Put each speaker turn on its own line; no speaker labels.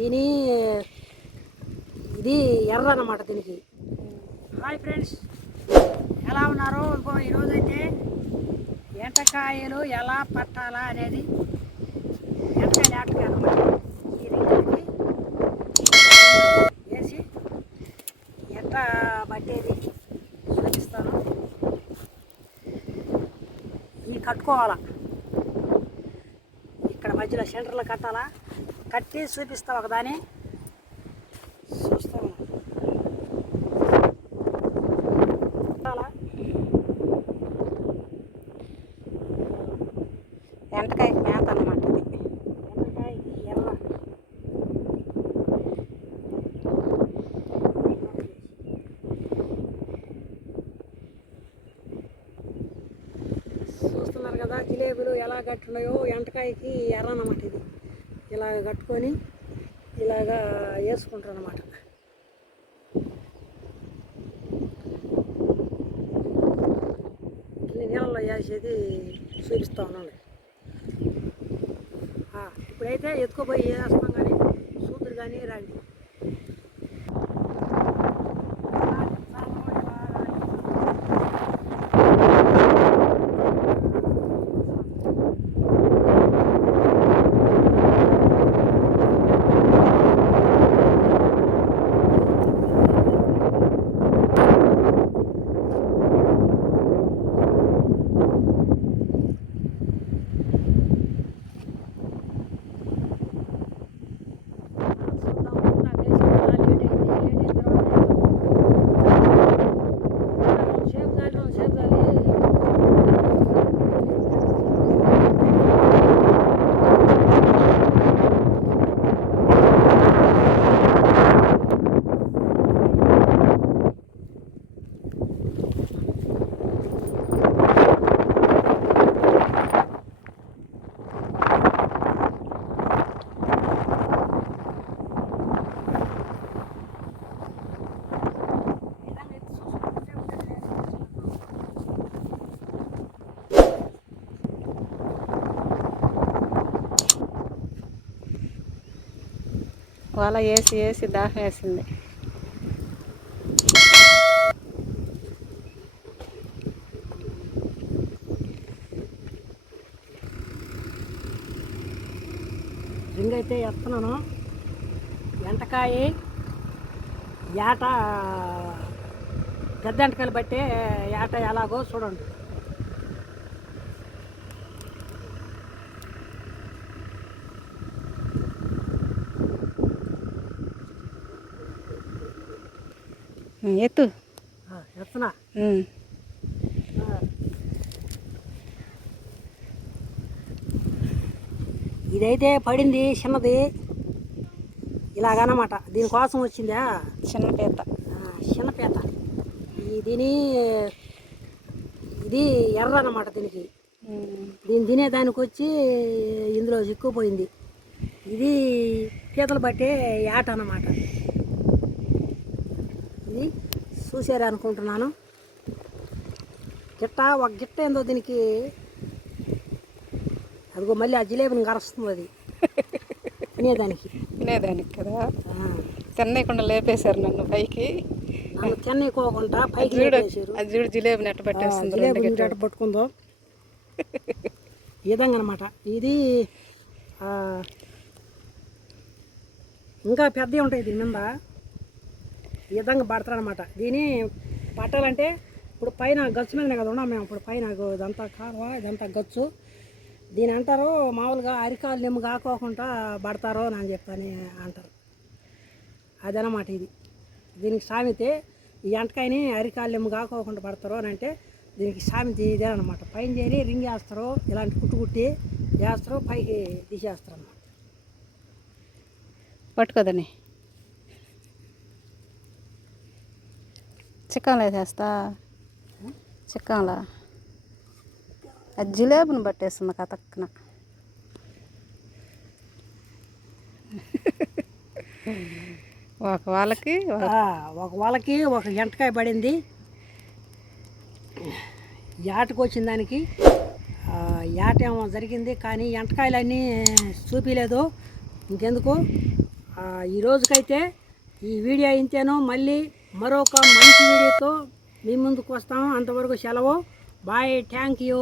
దీని ఇది ఎర్ర అన్నమాట దీనికి. Hi friends. ఎలా ఉన్నారు? ఇంకో ఈరోజైతే ఎంటకాయలు ఎలా పట్టాలా అనేది ఎంటకాయలు ఆటకాయ అనమాట ఈ రింగులకి వేసి ఎంట పట్టేది చూపిస్తాను. ఇవి కట్టుకోవాలా? ఇక్కడ మధ్యలో సెంటర్లో కట్టాలా? కట్టి చూపిస్తా ఒకదాని. చూస్తాను. కట్టాలా?
ఎంటకాయకి మేత అన్నమాట ఇది.
ఎర్ర. చూస్తున్నారు కదా జిలేబీలు ఎలా కట్టున్నాయో ఎంటకాయకి ఎర్ర అన్నమాట ఇది. ఇలాగ కట్టుకొని ఇలాగా వేసుకుంటారు అన్నమాట నీళ్ళలో వేసేది చూపిస్తా ఉన్నాను. ఇప్పుడైతే ఎత్తుకుపోయి వేస్తాం కానీ సూదురు కానీ రాండి
వల వేసి వేసి దాహం వేసింది.
రింగ్ అయితే ఎత్తున్నాను ఎంటకాయ ఏట? పెద్ద ఎంటకాయలు బట్టి ఏట ఎలాగో చూడండి.
ఎత్తు.
ఆ. ఇదైతే పడింది చిన్నది ఇలాగనమాట దీనికోసం వచ్చిందా
చిన్న పీత
ఆ, చిన్నపేట ఈ దీని ఇది ఎర్ర అన్నమాట దీనికి. దీన్ని తినేదానికి వచ్చి ఇందులో చిక్కుపోయింది ఇది పీతలు బట్టే ఆట అన్నమాట ఇది చూసారు అనుకుంటున్నాను. గిట్ట ఒక గిట్ట ఏందో దీనికి. అదిగో మళ్ళీ ఆ జిలేబీని కరుస్తుంది అది. తినేదానికి.
తినేదానికి కదా?
ఆ,
తినేయకుండా లేపేశారు నన్ను పైకి.
నన్ను తినేకోకుండా పైకి లేపేశారు.
అది చూడు జిలేబీ నెట్ట పట్టేస్తుంది రెండు
జిలేబీ
గిట్ట
ఎట్ట పట్టుకుందో. విధంగా అనమాట ఇది ఆ, ఇంకా పెద్దవి ఉంటాయి దీని మీద. ఈ విధంగా పడతారనమాట దీని పట్టాలంటే ఇప్పుడు పైన గచ్చు మీద కదా ఉన్నాం మేము. ఇప్పుడు పైన ఇదంతా కాలువ ఇదంతా గచ్చు. దీని అంటారు మామూలుగా అరికాలు నిమ్ము కాకోకుండా పడతారు అని చెప్పని అంటారు. అదనమాట ఇది. దీనికి సామెతే ఈ ఎంటకాయని అరికాలు నిమ్ము కాకోకుండా పడతారు అని అంటే దీనికి సామెత ఇదే అనమాట పైన చేరి రింగ్ వేస్తారు ఇలాంటి కుట్టు కుట్టి చేస్తారు పైకి తీసేస్తారు అన్నమాట
పట్టుకోదని చిక్కంలో వేసేస్తా. చిక్కంలో అది జిలేబుని పట్టేస్తుంది కతక్కున ఒక వాళ్ళకి ఒక-
ఆ, ఒక వాళ్ళకి ఒక ఎంటకాయ పడింది. యాటకు వచ్చిన దానికి ఆ, యాట ఏమో జరిగింది కానీ ఎంటకాయలన్నీ చూపించలేదు ఇంకెందుకు? ఆ, ఈ రోజుకైతే ఈ వీడియో ఇంతేనో. మళ్ళీ మరొక మంచి వీడియోతో మీ ముందుకు వస్తాము. అంతవరకు సెలవు. బాయ్. Thank you.